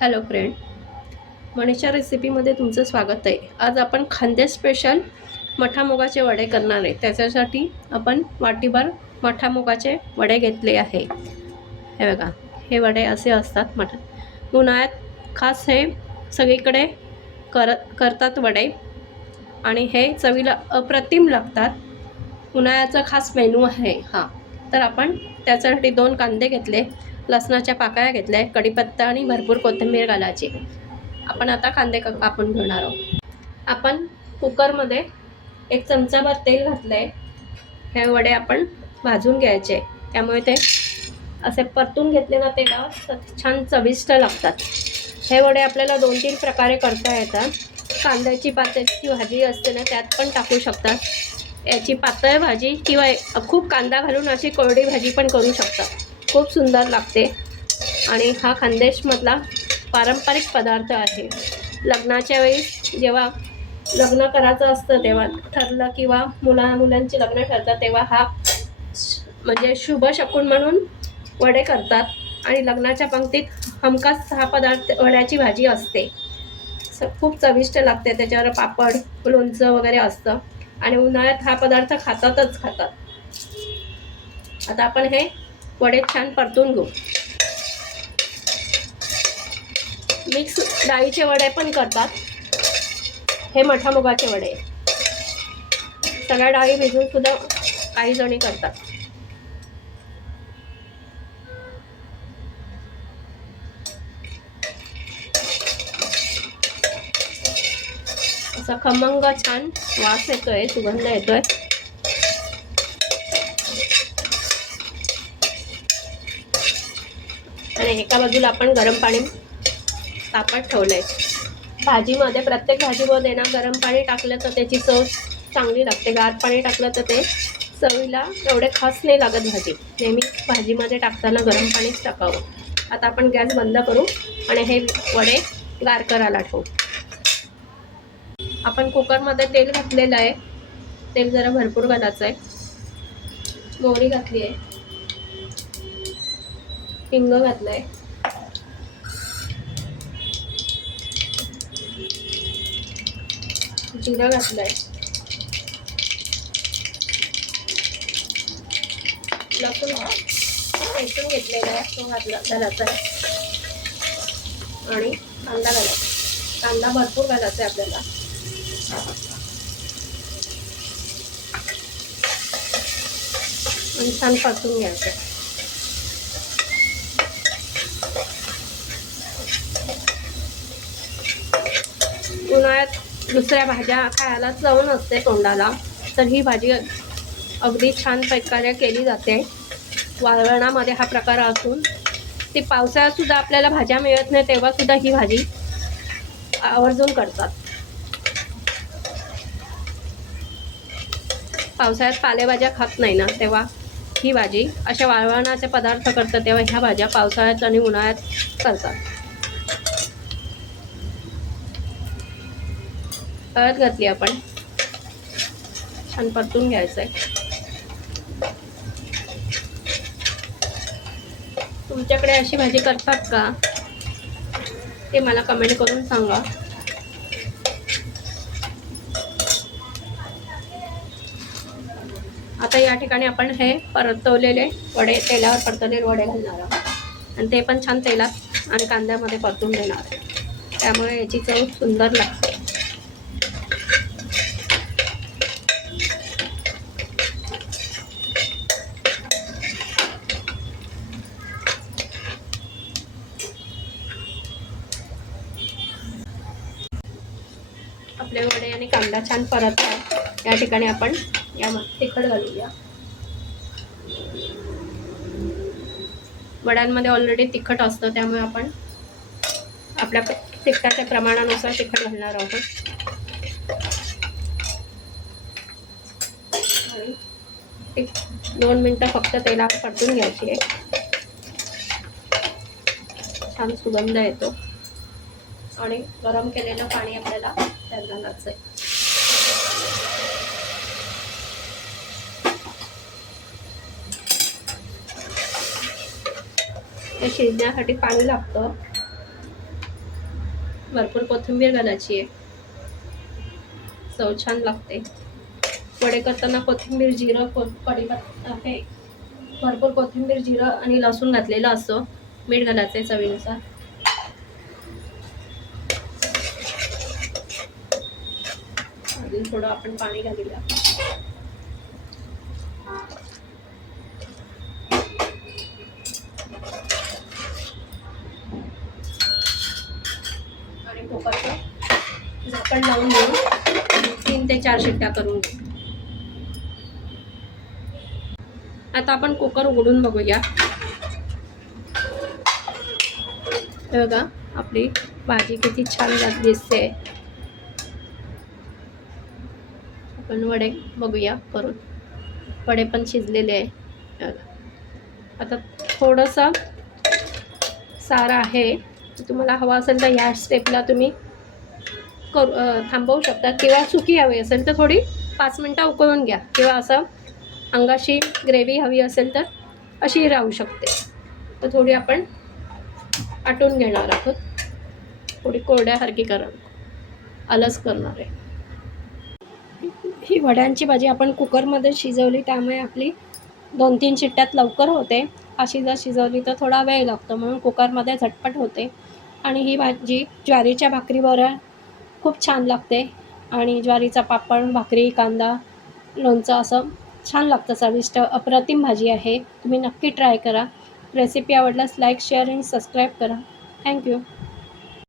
Hello friend, Manisha रेसिपीमध्ये तुमचं स्वागत आहे। आज आपण खानदेश स्पेशल मठा मुगाचे वडे करणार आहे। त्याच्यासाठी आपण वाटीभर मठा मुगाचे वडे घेतले आहे। हे बघा, हे वडे असे असतात। उन्हाळ्यात खास हे सगळीकडे करतात वडे आणि हे चवीला अप्रतिम लागतात। उन्हाळ्याचा खास मेनू आहे हा। तर आपण त्याच्यासाठी 2 कांदे घेतले, लसणाच्या पाकळ्या घेतल्या, कढीपत्ता आणि भरपूर कोथिंबीर घालायची। आपण आता कांदे कापून घेणार आहोत। आपण कुकरमध्ये 1 चमचाभर तेल घातलंय। हे वडे आपण भाजून घ्यायचे, त्यामुळे ते असे परतून घेतले ना तेलावर तर छान चविष्ट लागतात। हे वडे आपल्याला 2-3 प्रकारे करता येतात। कांद्याची पातळची भाजी असते ना, त्यात पण टाकू शकतात। याची पातळ भाजी किंवा खूप कांदा घालून अशी कोरडी भाजी पण करू शकतात। खूप सुंदर लागते आणि हा खानदेशमधला पारंपरिक पदार्थ आहे। लग्नाच्या वेळी जेव्हा लग्न करायचं असतं तेव्हा ठरलं किंवा मुलांची लग्न ठरतात तेव्हा हा म्हणजे शुभ शकुन म्हणून वडे करतात आणि लग्नाच्या पंक्तीत हमखास हा पदार्थ वड्याची भाजी असते। खूप चविष्ट लागते, त्याच्यावर पापड, लोणचं वगैरे असतं आणि उन्हाळ्यात हा पदार्थ खातात। आता आपण हे वडे छान परतून घेऊ। मिक्स डाळीचे वडे पण करतात, हे मठा मुगाचे वडे। सगळ्या डाळी भिजवून सुद्धा काही जणी करतात। असा खमंग छान वास येतोय, सुगंध येतोय। आणि एका बाजूला आपण गरम पाणी तापत ठेवलंय। भाजीमध्ये प्रत्येक भाजीमध्ये ना गरम पाणी टाकलं तर त्याची चव चांगली लागते। गार पाणी टाकलं तर ते चवीला एवढे खास नाही लागत भाजी। नेहमी भाजीमध्ये टाकताना गरम पाणीच टाकावं। आता आपण गॅस बंद करू आणि हे वडे गार करायला ठेवू। आपण कुकरमध्ये तेल घातलेलं आहे। तेल जरा भरपूर घालायचं आहे। मोहरी घातली आहे, हिंग घातलाय, जिरं घातलंय, लसूण ठेचून घेतलेला आहे तो घालायचा आहे आणि कांदा घालायचा। कांदा भरपूर घालायचा आहे आपल्याला आणि छान परतून घ्यायचं। उन्हाळ्यात दुसऱ्या भाज्या खायला चव नसते तोंडाला, तर ही भाजी अगदी छान प्रकारे केली जाते। वाळवणामध्ये हा प्रकार असून ती पावसाळ्यात सुद्धा आपल्याला भाज्या मिळत नाही तेव्हा सुद्धा ही भाजी आवर्जून करतात। पावसाळ्यात पालेभाज्या खात नाही ना, तेव्हा ही भाजी अशा वाळवणाचे पदार्थ करतात, तेव्हा ह्या भाज्या पावसाळ्यात आणि उन्हाळ्यात करतात। हळद घातली आपण, छान परतून घ्यायचंय। तुमच्याकडे अशी भाजी करतात का ते मला कमेंट करून सांगा। आता या ठिकाणी आपण हे परतवलेले वडे, तेलावर परतवलेले वडे घालणार आहोत आणि ते पण छान तेलात आणि कांद्यामध्ये परतून घेणार, त्यामुळे याची चव सुंदर लागते। आपले वडे आणि कांदा छान परतला। या ठिकाणी आपण यामध्ये तिखट घालूया। वड्यांमध्ये ऑलरेडी तिखट असतं, त्यामुळे आपण आपल्या तिखटाच्या प्रमाणानुसार तिखट घालणार आहोत आणि 2 मिनिटं फक्त तेलावर परतून घ्यायची आहे। छान सुगंध येतो आणि गरम केलेलं पाणी आपल्याला त्यात घालायचं आहे। ते शिजण्यासाठी पाणी लागतं, भरपूर कोथिंबीर घालायची आहे, चव छान लागते. वडे करताना कोथिंबीर, जिरं, कढीपत्ता हे भरपूर कोथिंबीर, जिरं आणि लसूण घातलेलं असतं. मीठ घालायचं चवीनुसार. अजून थोडं आपण पाणी घालूया. आणि कुकरचं झाकण लावून घेऊन 3 ते 4 शिट्ट्या करून घेऊ. आता आपण कुकर उघडून बघूया. हे बघा, आपली भाजी किती छान दिसते. आपण वडे बघूया करून. वडे पण शिजलेले आहे. आता थोडंसं सारं आहे, तुम्हाला हवा असेल तर या स्टेपला तुम्ही थांबवू शकता, किंवा सुकी हवी असेल तर थोडी 5 मिनटं उकळून घ्या, किंवा असं अंगाशी ग्रेव्ही हवी असेल तर अशी राहू शकते. तर थोडी आपण आटून घेणार आहोत, थोडी कोरड्यासारखी अलस करणार आहे. ही वड्यांची भाजी आपण कुकरमध्ये शिजवली, त्यामुळे आपली 2-3 शिट्ट्यात लवकर होते. अशी जर शिजवली तर थोडा वेळ लागतो, म्हणून कुकरमध्ये झटपट होते. आणि ही भाजी ज्वारीच्या भाकरीबरोबर खूप छान लागते. आणि ज्वारीचा पापड, भाकरी, कांदा, लोणचं असं छान लागतं, चविष्ट अप्रतिम भाजी आहे. तुम्ही नक्की ट्राय करा. रेसिपी आवडल्यास लाईक, शेअर आणि सबस्क्राईब करा. थँक्यू.